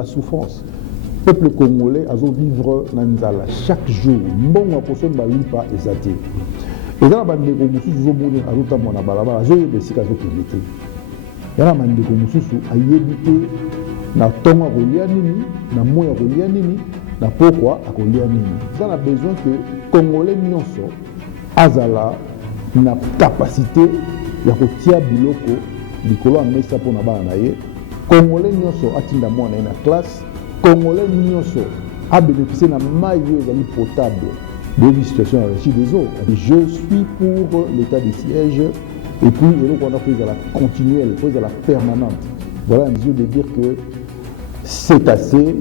la souffrance. Le peuple congolais a vivre dans Nzala chaque jour. Bon, on a posé un balipa et zati. Et là, on a dit que nous avons dit que nous avons balabala, nous avons dit que nous avons dit que nous avons dit que nous avons dit na tonga kolia nini, na moya kolia nini, na pourquoi akolia nini. Ça a besoin que Congolais nyonso azala na capacité ya kotia biloko likolo mesa pona bana na ye. Congolais nyonso atinda mwana na classe, Congolais nyonso a bénéficié na maillot ezali potable de situation enrichie des eaux. Je suis pour l'état de siège et puis on a fait à la continuelle, à la permanente. Voilà un mesure de dire que c'est assez,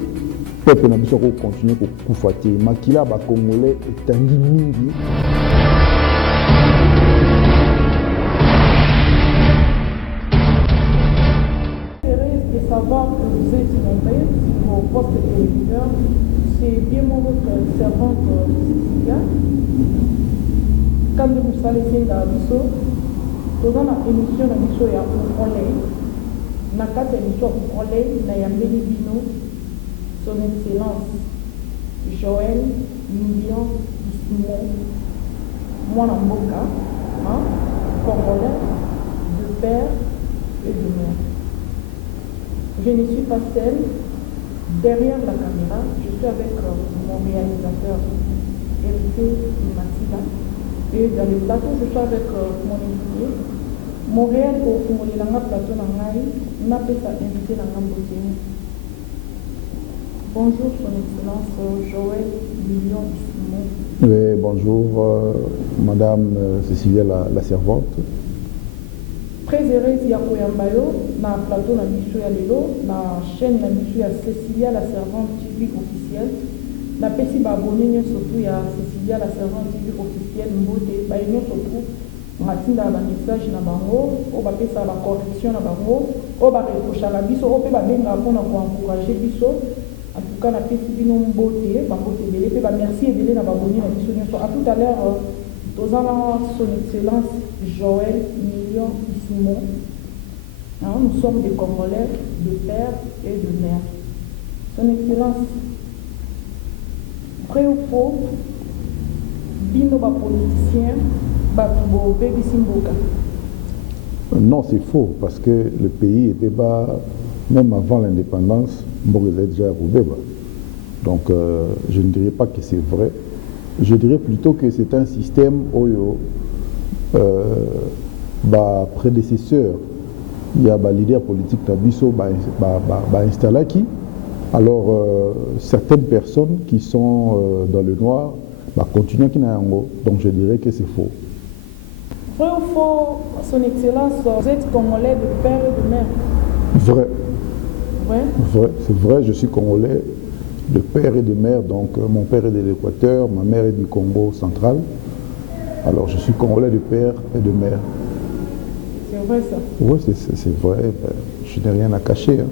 peuple n'a besoin de continuer pour koufater. Makila ba Congolais est un mingi. De savoir que vous êtes nombreux sur vos postes de téléviseur, c'est bien votre servante Cécilia. Quand vous allez essayer d'aviso, dans la émission de ya Olé, na kati émission Olé, na yambeli bino, son excellence Joël Million Simon, mwana mboka, congolais, de père et de mère. Je ne suis pas seule. Derrière la caméra, je suis avec mon réalisateur, Hérité Matida. Et dans le plateau, je suis avec mon invité. Montréal, pour le plateau, n'a pas sa invité dans la beauté. Bonjour, son excellence Joël Million Simon. Oui, bonjour, madame Cécilia, la servante. Très heureuse ya koyambayo na plateau na biso ya lelo na chaîne na biso ya Cécilia la servante TV officielle na pesi ba abonné surtout ya Cécilia la servante TV officielle mbote ba yenyo surtout matinda ba message na bango o ba pesa ba correction na bango o ba reprocha la biso o pe ba benga pona ko encourager biso en tout cas na pesi bino mbote ba mbote belé pe ba merci ebele na ba abonné na biso nyonso. À tout à l'heure tozala son excellence Joël Million Simon. Nous sommes des Congolais de père et de mère. Son excellence, vrai ou faux, bino ba politicien, batubo baby simboka. Non, c'est faux, parce que le pays était bas, même avant l'indépendance, Mboka déjà à donc je ne dirais pas que c'est vrai. Je dirais plutôt que c'est un système oyo prédécesseur. Il y a un leader politique Tabiso installé qui. Alors certaines personnes qui sont dans le noir continuent qui n'a. Donc je dirais que c'est faux. Vrai ou faux, son excellence, vous êtes Congolais de père et de mère? Vrai. Vrai? Vrai, c'est vrai, je suis Congolais de père et de mère, donc mon père est de l'Équateur, ma mère est du Congo central. Alors je suis Congolais de père et de mère. C'est vrai ça? Oui, c'est vrai, je n'ai rien à cacher. Hein.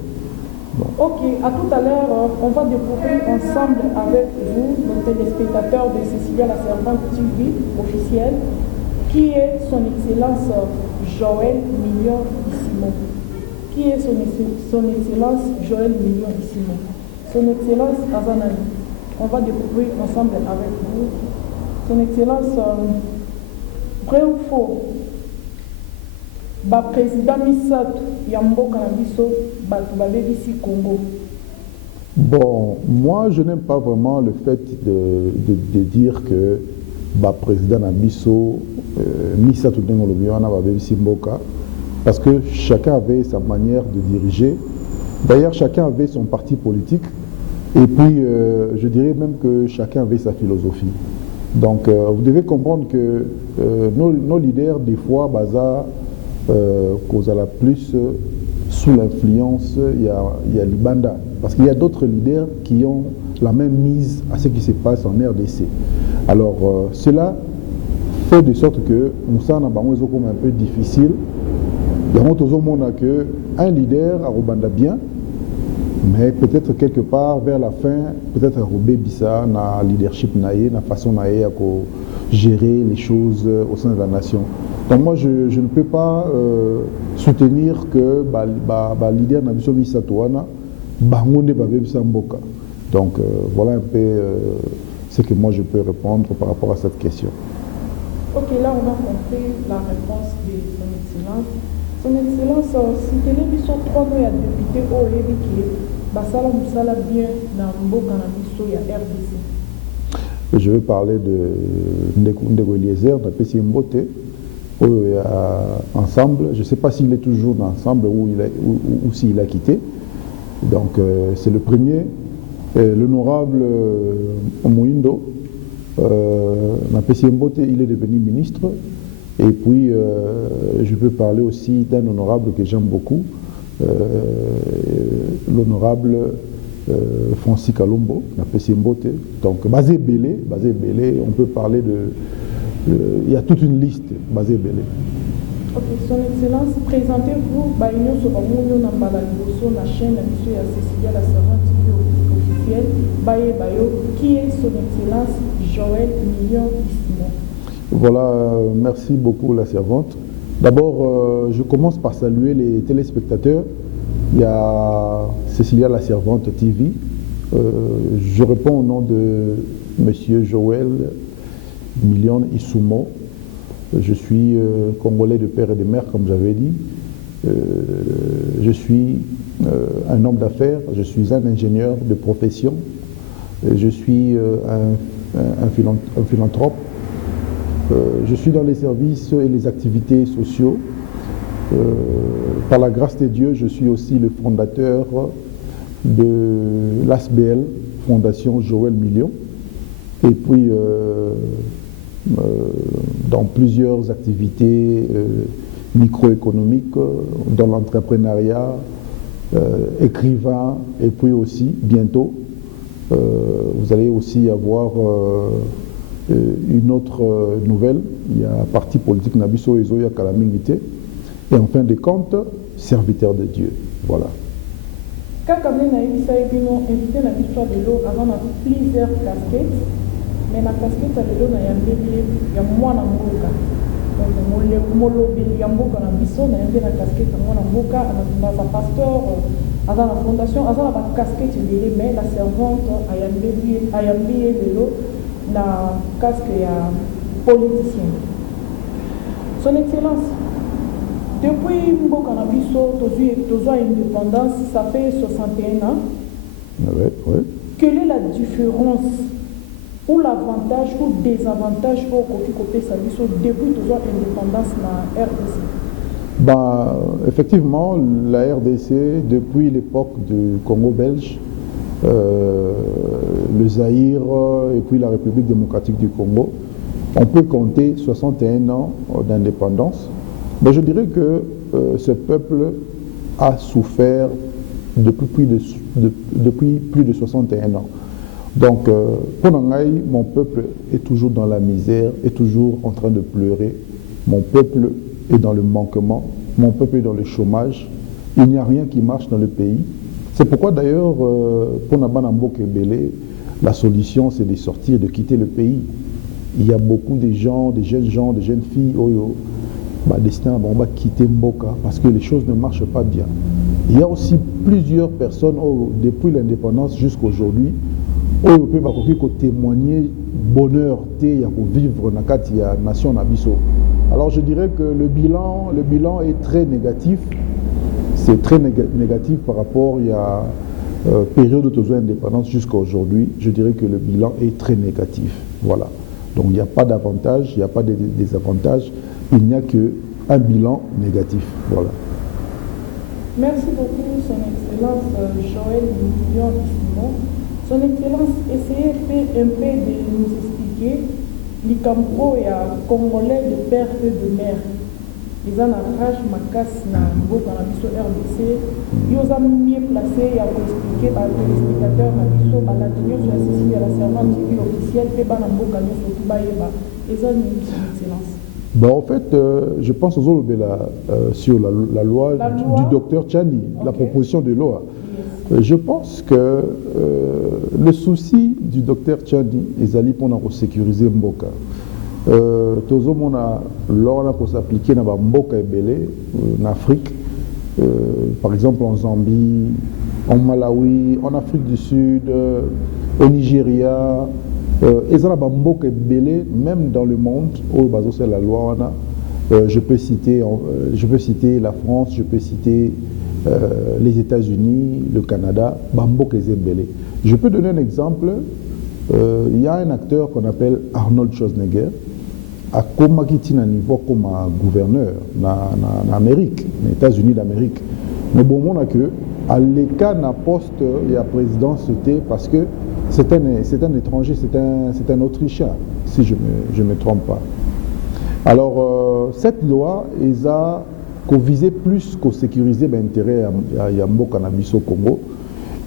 Bon. Ok, à tout à l'heure, on va découvrir ensemble avec vous, nos téléspectateurs de Cécilia la servante TV officielle, qui est son excellence Joël Million Simon. Qui est son excellence Joël Million Simon? Son excellence Azanani. On va découvrir ensemble avec vous. Son excellence, vrai ou faux, président Misato Yambo Kanabiso Batubabebisi Congo. Bon, moi je n'aime pas vraiment le fait de dire que président Nabiso Misato Dengolobiana Babebisi Mboka, parce que chacun avait sa manière de diriger. D'ailleurs, chacun avait son parti politique et puis je dirais même que chacun avait sa philosophie. Donc vous devez comprendre que nos leaders, des fois, causent la plus sous l'influence, il y a Libanda. Parce qu'il y a d'autres leaders qui ont la même mise à ce qui se passe en RDC. Alors cela fait de sorte que Moussa Nabango est comme un peu difficile. Il y a un leader à Rwanda bien, mais peut-être quelque part vers la fin, peut-être Robé Bissa na leadership naïe, na façon naïe à gérer les choses au sein de la nation. Donc moi je ne peux pas soutenir que leader na biso Missatoana bangonde babe samboka. Donc voilà un peu ce que moi je peux répondre par rapport à cette question. Ok, là on a compris la réponse de son Excellence. Son Excellence, si tu sont 3 mois à député au Ébiki, Basala Moussala bien dans Mboka na biso ya RDC. Je vais parler de Ndeko Eliezer, de Pessi Mbote, ensemble. Je ne sais pas s'il est toujours ensemble ou s'il a quitté. Donc c'est le premier. L'honorable Mouindo, Mbote, il est devenu ministre. Et puis je peux parler aussi d'un honorable que j'aime beaucoup, l'honorable Francis Kalombo, Mbote. Donc Bazé Belé, on peut parler de... il y a toute une liste, Bazé Belé. Ok, Son Excellence, présentez-vous, Baïno Sobamounio Nambala Liboso, la chaîne de M. Cécilia, la servante officielle, Baye Bayo, qui est Son Excellence Joël Million Simon. Voilà, merci beaucoup la servante. D'abord, je commence par saluer les téléspectateurs. Il y a Cécilia la servante TV. Je réponds au nom de Monsieur Joël Million Isumo. Je suis congolais de père et de mère, comme j'avais dit. Je suis un homme d'affaires, je suis un ingénieur de profession. Je suis un philanthrope. Je suis dans les services et les activités sociaux. Par la grâce de Dieu, je suis aussi le fondateur de l'ASBL, Fondation Joël Million. Et puis, dans plusieurs activités microéconomiques, dans l'entrepreneuriat, écrivain, et puis aussi, bientôt, vous allez aussi avoir une autre nouvelle. Il y a un parti politique Nabiso Ezoya Kalamingite. Et en fin de compte, serviteur de Dieu. Voilà. Quand on a invité dans l'histoire de l'eau, avant on a plusieurs casquettes. Mais la casquette de l'eau, il y a moins de mboka. Donc, il y a mboka na biso, il y a la casquette de mboka, il y a un pasteur, il y a la fondation, il y a la casquette de l'eau, mais la servante, il y a de l'eau, la casque il y a politicien. Son Excellence, depuis mboka na biso, tozo indépendance, ça fait 61 ans. Oui. Quelle est la différence ou l'avantage ou désavantage pour Kofi Kopé Sabiso depuis toujours l'indépendance na RDC? Effectivement, la RDC, depuis l'époque du Congo belge, le Zaïre et puis la République démocratique du Congo, on peut compter 61 ans d'indépendance. Mais je dirais que ce peuple a souffert depuis plus de 61 ans. Donc, pour Nangaï, mon peuple est toujours dans la misère, est toujours en train de pleurer. Mon peuple est dans le manquement, mon peuple est dans le chômage. Il n'y a rien qui marche dans le pays. C'est pourquoi d'ailleurs, pour Nabanambo Kebele, la solution c'est de sortir, de quitter le pays. Il y a beaucoup de gens, des jeunes filles, destinés à quitter Mboka parce que les choses ne marchent pas bien. Il y a aussi plusieurs personnes, depuis l'indépendance jusqu'à aujourd'hui, qui peuvent témoigner bonheur à vivre dans la nation Nabiso. Alors je dirais que le bilan est très négatif. C'est très négatif par rapport à la période d'indépendance jusqu'à aujourd'hui. Je dirais que le bilan est très négatif. Voilà. Donc il n'y a pas d'avantage, il n'y a pas de désavantage. Il n'y a qu'un bilan négatif. Voilà. Merci beaucoup, Son Excellence Joël Million Simon. Son Excellence, essayez un peu de nous expliquer l'Ikampo et à Congolais de père et de mère. Ils ont un rage macasse dans la RDC. Ils ont mieux placé à expliquer par les téléspectateurs à la tenue sur la Cécilie à la servante TV officielle et à Mboka surtout Baïba. Ils ont une excellence. En fait, je pense sur la loi du docteur Tchani, la proposition de loi. Je pense que le souci du docteur Tchani est pour sécuriser Mboka. Tozomona lors pour s'appliquer dans Mboka et Belé en Afrique, par exemple en Zambie, en Malawi, en Afrique du Sud, au Nigeria, et ça est belé, même dans le monde, où c'est la loi. Je peux citer la France, je peux citer les États-Unis, le Canada, Bambo belé. Je peux donner un exemple. Il y a un acteur qu'on appelle Arnold Schwarzenegger, à Komakiti, à niveau comme gouverneur en Amérique, les États-Unis d'Amérique. Mais bon, on a que à l'écart d'un poste, il y a président, c'était parce que c'est un étranger, c'est un Autrichien, si je me trompe pas. Alors, cette loi, ils a visé plus qu'au sécuriser l'intérêt à Yambo Cannabis au Congo,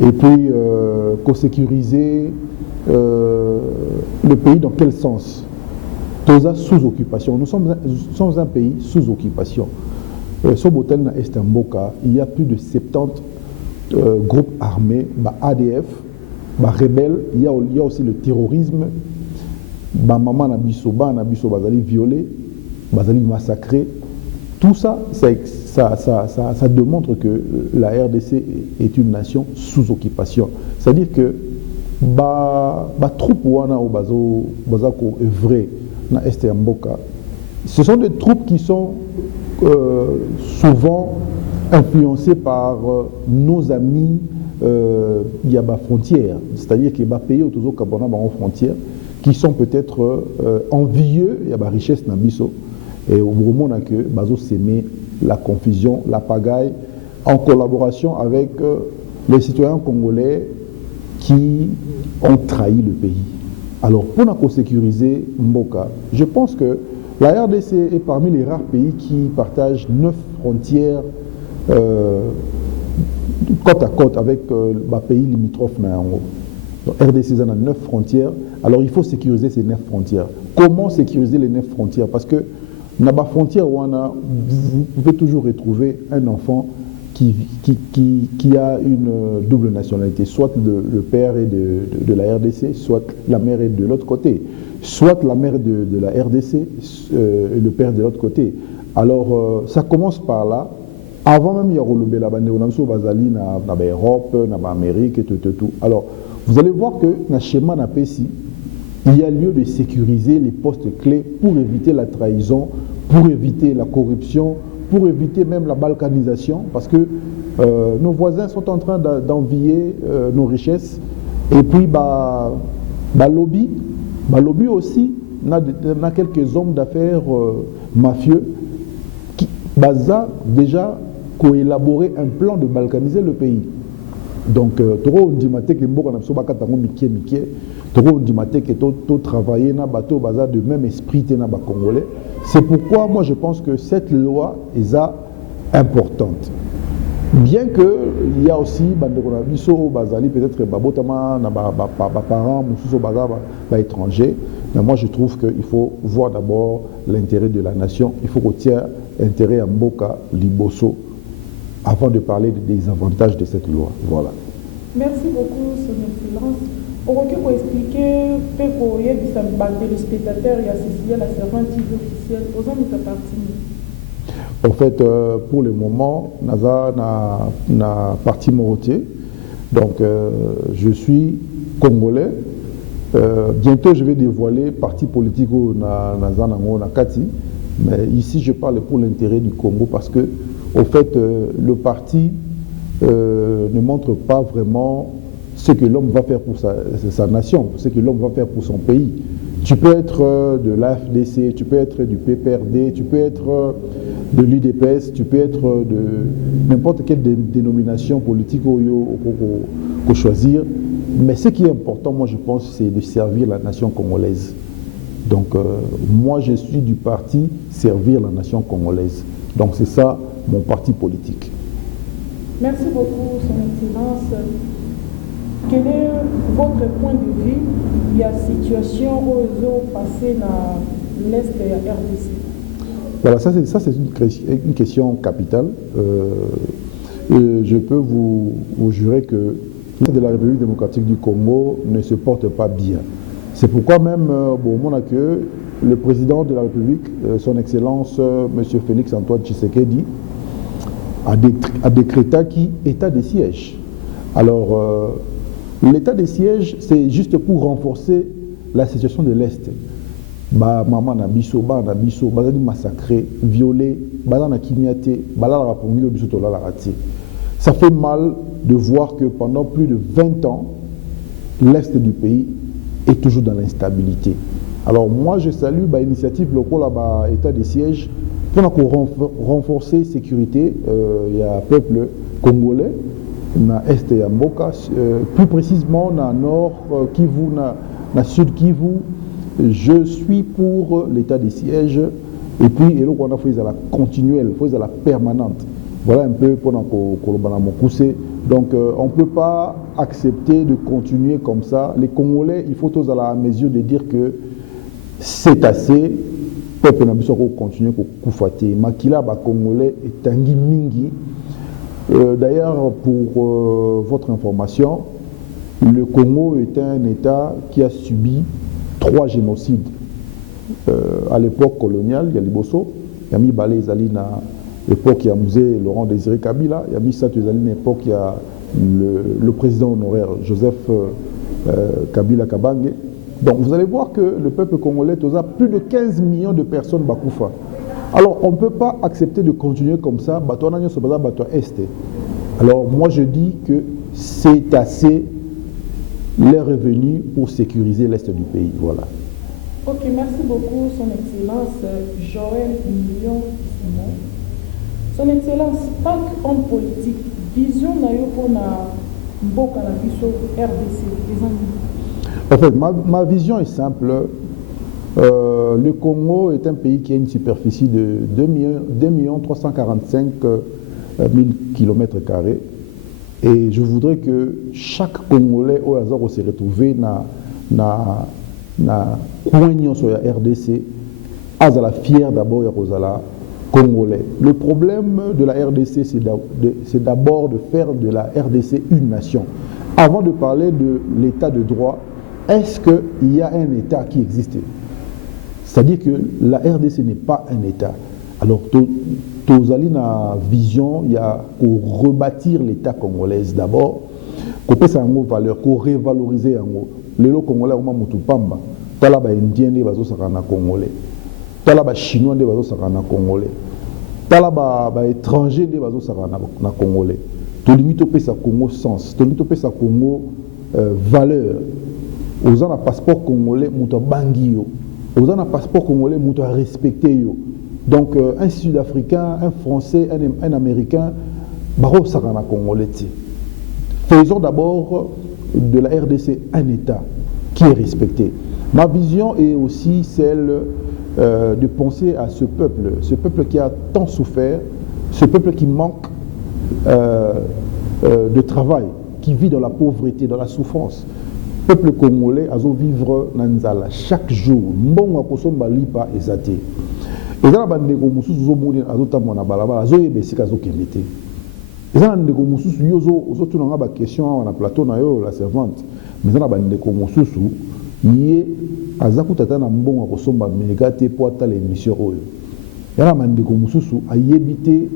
et puis qu'au sécuriser le pays dans quel sens? Toza sous occupation. Nous sommes un pays sous occupation. Sobotel na Estamboka, il y a plus de 70 groupes armés, ADF, rebelles, il y a aussi le terrorisme, maman nabiso bazali violé, bazali massacré. Tout ça, ça démontre que la RDC est une nation sous occupation. C'est-à-dire que troupes wana au bazako œuvrer na Estamboka, ce sont des troupes qui sont souvent influencés par nos amis il y a des frontières, c'est-à-dire qu'il y a des pays autour de frontières qui sont peut-être envieux, il y a des richesses dans biso et au moment que bazo s'aimer la confusion, la pagaille en collaboration avec les citoyens congolais qui ont trahi le pays. Alors pour nous sécuriser Mboka, je pense que la RDC est parmi les rares pays qui partagent 9 frontières côte à côte avec les pays limitrophes. La RDC a 9 frontières, alors il faut sécuriser ces 9 frontières. Comment sécuriser les 9 frontières? Parce que dans la frontière, vous pouvez toujours retrouver un enfant qui a une double nationalité, soit le père est de la RDC, soit la mère est de l'autre côté, soit la mère de la RDC et le père de l'autre côté. Alors, ça commence par là. Avant même, il y a Rolobé, la bande de Bazali, dans l'Europe, dans l'Amérique et tout. Alors, vous allez voir que dans le schéma de PESI, il y a lieu de sécuriser les postes clés pour éviter la trahison, pour éviter la corruption, pour éviter même la balkanisation, parce que nos voisins sont en train d'envier nos richesses. Et puis, lobby aussi, on a quelques hommes d'affaires mafieux qui ont déjà coélaboré un plan de balkaniser le pays. Donc, trop on dit que mboka na soba katango mikie, trop on dit que tout travailler na bateau baza de même esprit na ba congolais. C'est pourquoi moi je pense que cette loi est importante. Bien que il y a aussi bandeko na biso bazali peut-être babotama na parents mususu baza ba étrangers, mais moi je trouve qu'il faut voir d'abord l'intérêt de la nation, il faut qu'on tienne intérêt à mboka liboso avant de parler des avantages de cette loi. Voilà. Merci beaucoup, Son Excellence. Pour expliquer, pour les téléspectateurs, il y a Cécilia, la servante officielle, aux hommes de partie. En fait, pour le moment, Naza n'a parti Morotier. Donc, je suis congolais. Bientôt, je vais dévoiler parti politique Naza Nakati. Mais ici, je parle pour l'intérêt du Congo parce que, au fait, le parti ne montre pas vraiment ce que l'homme va faire pour sa nation, ce que l'homme va faire pour son pays. Tu peux être de l'AFDC, tu peux être du PPRD, tu peux être de l'UDPS, tu peux être de n'importe quelle dénomination politique qu'on choisir. Mais ce qui est important, moi je pense, c'est de servir la nation congolaise. Donc moi je suis du parti servir la nation congolaise. Donc c'est ça mon parti politique. Merci beaucoup, Son Excellence. Quel est votre point de vue? Il y a situation où ils ont passé dans l'Est de la RDC. Voilà, ça c'est une question capitale. Je peux vous jurer que de la République démocratique du Congo ne se porte pas bien. C'est pourquoi même, que le président de la République, son Excellence, M. Félix Antoine Tshisekedi, a décrété qui état de siège. Alors, l'état de siège, c'est juste pour renforcer la situation de l'Est. Ba maman na biso, ba na biso, ba zali massacré, violé, ba na kimiate, ba la rapongi biso to la rati. Ça fait mal de voir que pendant plus de 20 ans, l'Est du pays est toujours dans l'instabilité. Alors moi, je salue l'initiative locale à l'état de siège pour renforcer la sécurité. Il y a un peuple congolais, na Est et Mboka, plus précisément dans Nord Kivu, na Sud Kivu. Je suis pour l'état de siège et puis il faut la continuelle, il faut la permanente. Voilà un peu pour pousser. Donc on ne peut pas accepter de continuer comme ça. Les Congolais, il faut tous à la mesure de dire que c'est assez. Peuple n'a pas continuer à koufater. Makila ba Congolais est tangi mingi. D'ailleurs, pour votre information, le Congo est un État qui a subi 3 génocides. À l'époque coloniale, il y a Liboso, il y a mis Balé Zalina. L'époque, il y a musée Laurent Désiré Kabila, il y a mis Satou Zaline, l'époque, il y a le président honoraire Joseph Kabila Kabange. Donc vous allez voir que le peuple congolais a plus de 15 millions de personnes Bakoufa. Alors on ne peut pas accepter de continuer comme ça, alors moi je dis que c'est assez les revenus pour sécuriser l'Est du pays. Voilà. Ok, merci beaucoup, Son Excellence Joël Million Simon. Son Excellence, tant qu'homme politique, vision pour la Mboka na biso RDC, en fait, ma vision est simple. Le Congo est un pays qui a une superficie de 2 345 000 km². Et je voudrais que chaque Congolais au hasard se retrouve na coin sur la RDC, azala fier d'abord ya kozala Congolais. Le problème de la RDC, c'est d'abord de faire de la RDC une nation. Avant de parler de l'état de droit, est-ce qu'il y a un État qui existe? C'est-à-dire que la RDC n'est pas un État. Alors, tozali na vision, il y a pour rebâtir l'État congolais d'abord, qu'on peut sa valeur, qu'on révaloriser en haut. Les Congolais ont mutu pamba, tala ba Indien de bazo sakana Congolais, tala ba Chinois de bazo sakana Congolais, tala ba étranger de bazo sakana na Congolais. Tolingi to pesa Congo sens, tolingi to pesa Congo valeur. Aux un passeport congolais, mutu bangi yo. Aux un passeport congolais, mutu respecté yo. Donc un Sud-Africain, un Français, un Américain, baro sakana Congolais. Faisons d'abord de la RDC un État qui est respecté. Ma vision est aussi celle de penser à ce peuple qui a tant souffert, ce peuple qui manque de travail, qui vit dans la pauvreté, dans la souffrance. Peuple congolais a vivre nanzala chaque jour. Mbongo kosomba lipa ezate. Ezana bandeko mususu zo moni azotamo na balabala zo yebesika zo kemete. Ezana bandeko mususu yo zo tunanga ba question na plateau na yo la servante. Mais ezana bandeko mususu ye azakutata na mbongo kosomba megate po atala émission oyo. Ezana bandeko mususu ayebite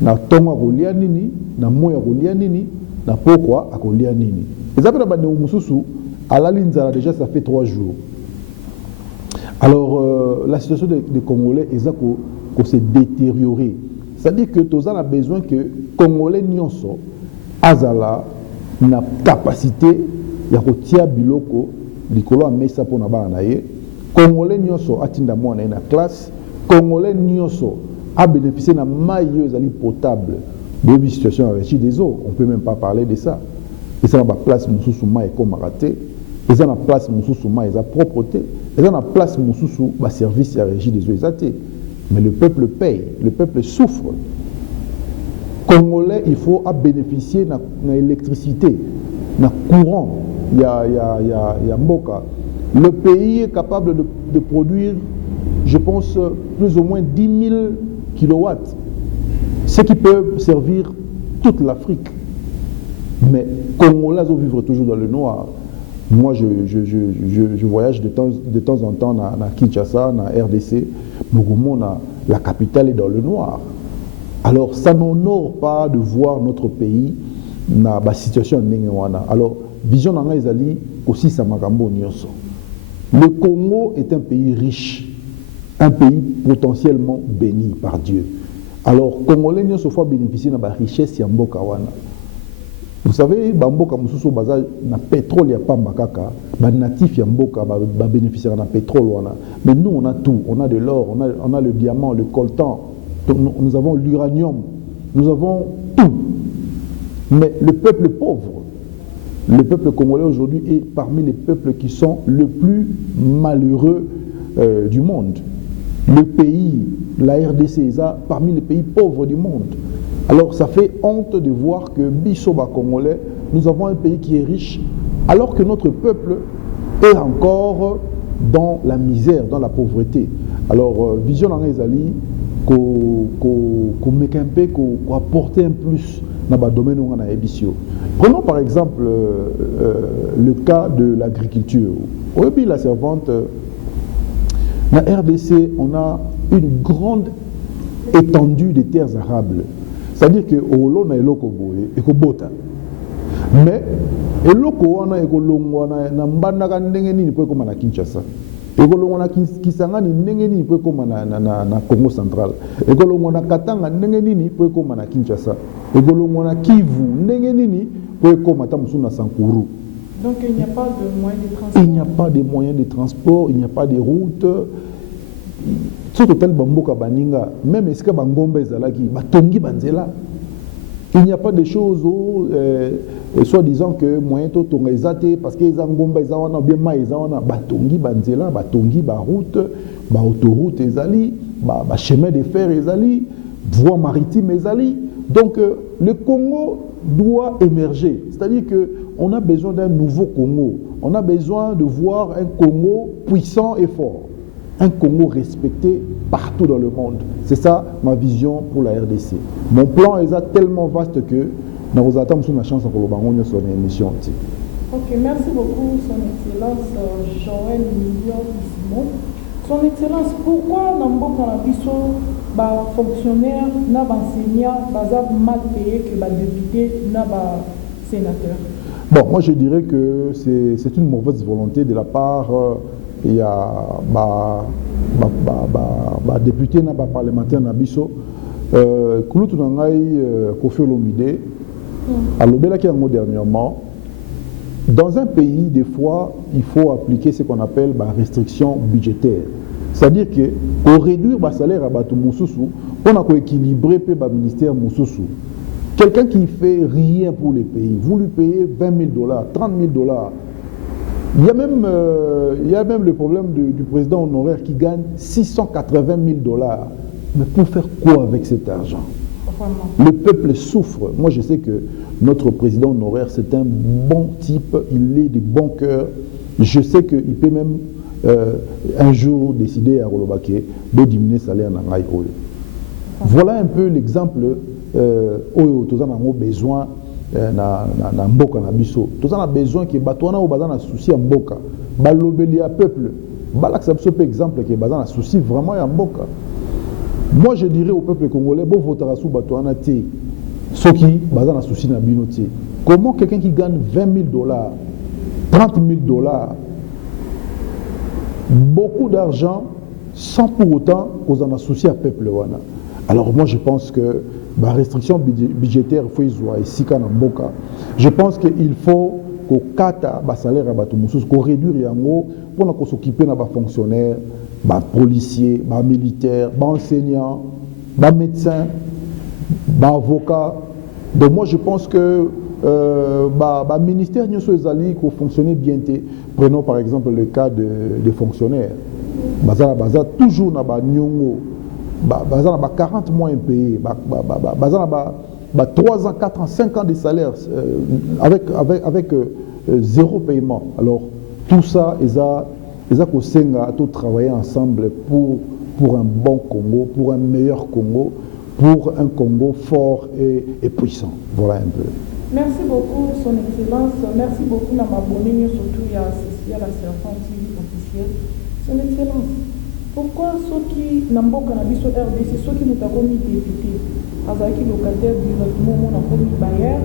na tonga kolia nini, na moya kolia nini, na pokwa akolia nini. Ezana bandeko mususu à la Linzala, déjà, ça fait 3 jours. Alors, la situation des Congolais s'est détériorée. C'est-à-dire que tous a besoin que Congolais nyonso azala na capacité ya kotia biloko likolo mesa pona bana ye. Congolais nyonso atinda mwana na classe. Congolais nyonso a bénéficié na maillot ezali potable. De situation à régie des eaux, on peut même pas parler de ça. Et ça na place mususu mai comme raté. Ils ont la place mususu ma ils ont propreté, ils ont la place mususu ba service à régie des eaux exaté. Mais le peuple paye, le peuple souffre. Congolais, il faut bénéficier de l'électricité, de courant. Il y a Mboka. Le pays est capable de produire, je pense, plus ou moins 10 000 kilowatts, ce qui peut servir toute l'Afrique. Mais Congolais vont vivre toujours dans le noir. Moi, je voyage de temps en temps à Kinshasa, à RDC. La capitale est dans le noir. Alors, ça n'honore pas de voir notre pays na ba situation ndenge wana. Alors vision na ngai ezali aussi sa makambo nyonso. Le Congo est un pays riche, un pays potentiellement béni par Dieu. Alors Congolais nyonso faut bénéficier de la richesse ya mboka wana. Vous savez, bamboka mususu baza na pétrole ya pamba kaka, ba natif ya mboka ba bénéficier na pétrole wana. Mais nous on a tout, on a de l'or, on a le diamant, le coltan, nous avons l'uranium, nous avons tout. Mais le peuple pauvre, le peuple congolais aujourd'hui est parmi les peuples qui sont le plus malheureux du monde. Le pays, la RDC, est parmi les pays pauvres du monde. Alors ça fait honte de voir que Bissoba Congolais, nous avons un pays qui est riche, alors que notre peuple est encore dans la misère, dans la pauvreté. Alors, vision dans les alliés, qu'on apporter un plus dans le domaine où on a émission. Prenons par exemple le cas de l'agriculture. Au début, la servante, la RDC, on a une grande étendue des terres arables. C'est-à-dire que au na eloko boye ekobota. Mais eloko wana ekolongwa na mbandaka ndenge nini po ekoma na Kinshasa. Ekolongwa na Kisangani ndenge nini po ekoma na Congo central. Ekolongwa na Katanga ndenge nini po ekoma na Kinshasa. Ekolongwa na Kivu ndenge nini po ekoma ta musu na Sankuru. Donc il n'y a pas de moyens de transport. Il n'y a pas de moyens de transport, il n'y a pas de routes. Total bamboka baninga, même est-ce que bangombe ezalaki, batongi banzela. Il n'y a pas de choses soit disant que moyen to tonga ezate parce que ezangomba ezawana bien ma ezawana batongi banzela, batongi ba route, ba autoroute ezali, ba chemin de fer ezali, voie maritime ezali. Donc le Congo doit émerger, c'est-à-dire que on a besoin d'un nouveau Congo. On a besoin de voir un Congo puissant et fort. Un Congo respecté partout dans le monde. C'est ça ma vision pour la RDC. Mon plan est tellement vaste que nous attendons une chance pour le Bango sur l'émission. Ok, merci beaucoup, Son Excellence Joël Million Simon. Son Excellence, pourquoi dans le Canabiso, les fonctionnaires, les enseignants, sont mal payés que les députés, les sénateurs? Bon, moi je dirais que c'est une mauvaise volonté de la part. Il y a des députés, des parlementaires, des biso. Kouloutou Nangaï, Kofi Olomide, à l'Obéla qui a dernièrement, dans un pays, des fois, il faut appliquer ce qu'on appelle la restriction budgétaire. C'est-à-dire que pour réduire le salaire à Batou Moussoussou, on a équilibré le ministère Moussoussou. Quelqu'un qui ne fait rien pour les pays, vous lui payez 20 000 $, 30 000 $. Il y a même le problème du président honoraire qui gagne 680 000 $. Mais pour faire quoi avec cet argent? Le peuple souffre. Moi, je sais que notre président honoraire, c'est un bon type, il est de bon cœur. Je sais qu'il peut même un jour décider à Rolobake de diminuer le salaire dans Naï Oyo. Voilà un peu l'exemple où nous avons besoin. Na mboka na biso toza na besoin que batwana o bazana souci ya mboka balobeli ya peuple balaksa biso pe exemple que bazana souci vraiment ya mboka. Moi je dirais au peuple congolais bon votera sous batwana té soki bazana souci na bino té. Comment quelqu'un qui gagne 20 000 $, 30 000 $, beaucoup d'argent sans pour autant qu'on en a souci à peuple wana. Alors moi je pense que la restriction budgétaire, il faut ici Mboka. Je pense qu'il faut qu'on kata le salaire à Batumoussous, qu'on réduise pour s'occuper de fonctionnaires, des policiers, des militaires, des enseignants, des médecins, des avocats. Donc moi je pense que le ministère de faut fonctionner bien. Prenons par exemple le cas des fonctionnaires. Toujours dans le Bazana 40 mois impayés, Bazana 3 ans, 4 ans, 5 ans de salaire avec zéro paiement. Alors tout ça, ils ont travaillé ensemble pour un bon Congo, pour un meilleur Congo, pour un Congo fort et puissant. Voilà un peu. Merci beaucoup, Son Excellence. Merci beaucoup, Namabonini, surtout à Cécilia, la servante officielle. Son Excellence. Pourquoi ceux qui n'ont pas cannabis au RDC, ceux qui nous ont commis députés, avec locataires directement, on a commis bailleur,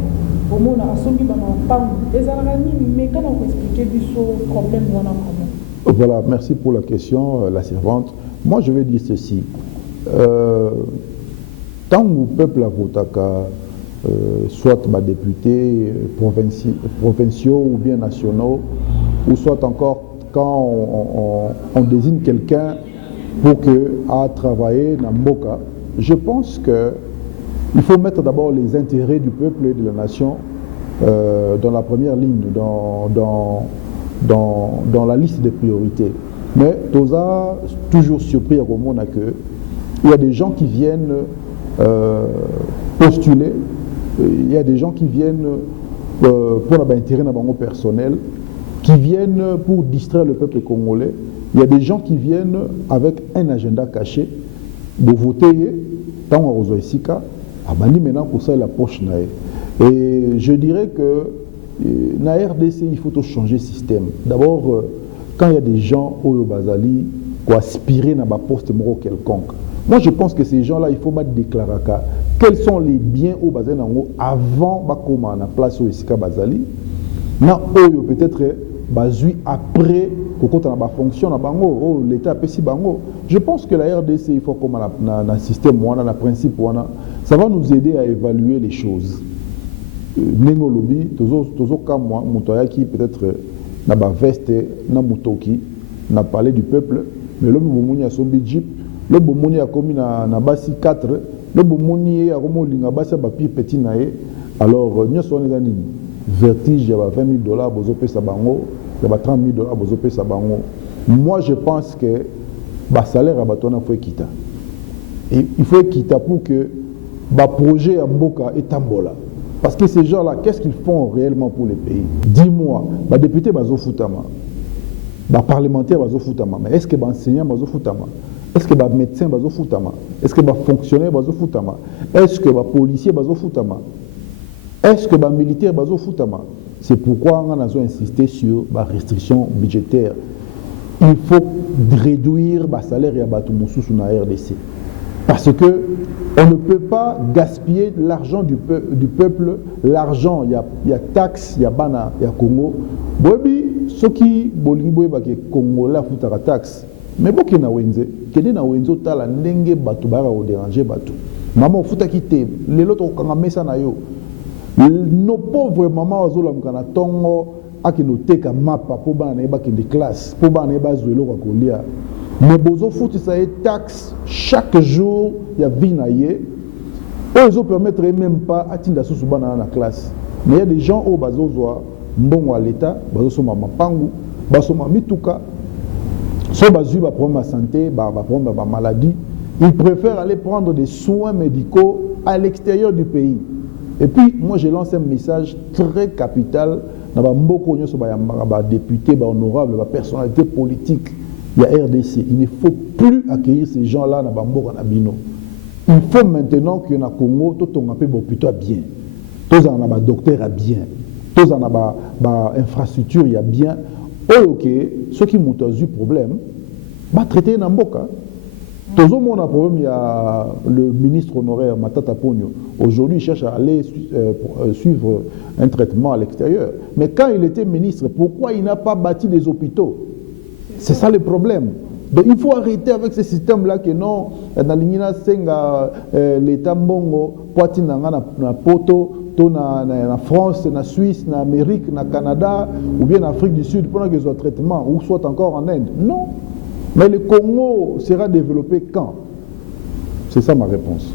omona asombi bamapangu ezalaka nini mais kana koexplike biso problème wana comment? Voilà, merci pour la question, la servante. Moi, je vais dire ceci. Tant que le peuple a voté, soit députés provinciaux ou bien nationaux, ou soit encore quand on désigne quelqu'un pour travailler dans Mboka, je pense qu'il faut mettre d'abord les intérêts du peuple et de la nation dans la première ligne, dans la liste des priorités. Mais Toza, toujours surpris à Romona que il y a des gens qui viennent postuler, il y a des gens qui viennent pour un intérêt personnel, qui viennent pour distraire le peuple congolais. Il y a des gens qui viennent avec un agenda caché de voter tant à Rozoïsika, à Bani maintenant pour ça la poche nae. Et je dirais que na RDC, il faut changer le système. D'abord, quand il y a des gens au Bazali qui aspirent à un poste quelconque, moi je pense que ces gens-là, il faut déclarer quels sont les biens au Bazali avant de place au Isika Bazali. Peut-être bazui après quand on a fonction l'État a si bango. Je pense que la RDC, il faut comme un système, un principe, ça va nous aider à évaluer les choses. Nengolobi, tozo comme moi, Motoyaki peut-être na ba veste na mutoki na parler du peuple, mais le bomoni a son jeep, le bomoni a commis na basi 4, le bomoni a comme linga basi ba petit nae. Alors nous sommes les amis vertige, il y a $20,000 bozo pesa bango, il y a $30,000 bozo pesa bango. Moi je pense que ba salaire à batona faut quitter. Et il faut quitter pour que ba projet à Mboka est tambola. Parce que ces gens-là, qu'est-ce qu'ils font réellement pour le pays? Dis-moi, les députés bazo foutama, les parlementaires bazo foutama, mais est-ce que les enseignants bazo foutama? Est-ce que les médecins bazo foutama? Est-ce que les fonctionnaires bazo foutama? Est-ce que les policiers bazo foutama? Est-ce que les militaires bazo foutama? C'est pourquoi on a insisté sur la restriction budgétaire. Il faut réduire le salaire et la RDC. Parce que on ne peut pas gaspiller l'argent du peuple. L'argent, il y a taxes, il y a bana, il y a Congo. Bobi, ceux qui bolingo ke Congo la futara taxe. Mais boki na wenze, kede na wenzo tala ndenge batu bara o déranger batu. Maman futa kite, les autres kanga mesa na yo. Nos pauvres mamans azola mkana tongo akino teka mapa po bana na yeba kende classe, po bana na yeba zuelo kwa kolia. Mais bozo foot ça est taxe chaque jour il y a vinaye. Eux ils permettre même pas atinda sous bana na classe. Mais il y a des gens au bazozoa mbongo à l'état, bazo soma mapangu, bazo soma mituka. So bazu ba problème de santé, ba problème de maladie, ils préfèrent aller prendre des soins médicaux à l'extérieur du pays. Et puis moi je lance un message très capital na ba mboko nyoso ba député, ba honorable, ba personnalité politique. Il y a RDC. Il ne faut plus accueillir ces gens-là dans Bamboka Nabino. Il faut maintenant qu'il y ait un Congo, tout on appelle plutôt bien. Tous en a docteur à bien. Tous en a infrastructure il y a bien. Ok, ceux qui m'ont eu problème, bah traiter dans Mboka. Tous au monde a problème, il y a le ministre honoraire Matata Pogno. Aujourd'hui, il cherche à aller suivre un traitement à l'extérieur. Mais quand il était ministre, pourquoi il n'a pas bâti des hôpitaux? C'est ça le problème. Donc il faut arrêter avec ce système-là que non, l'État mbongo, poitina na poto, na France, na Suisse, na Amérique, na Canada, ou bien en Afrique du Sud, pour qu'ils soient traitement, ou soit encore en Inde. Non. Mais le Congo sera développé quand? C'est ça ma réponse.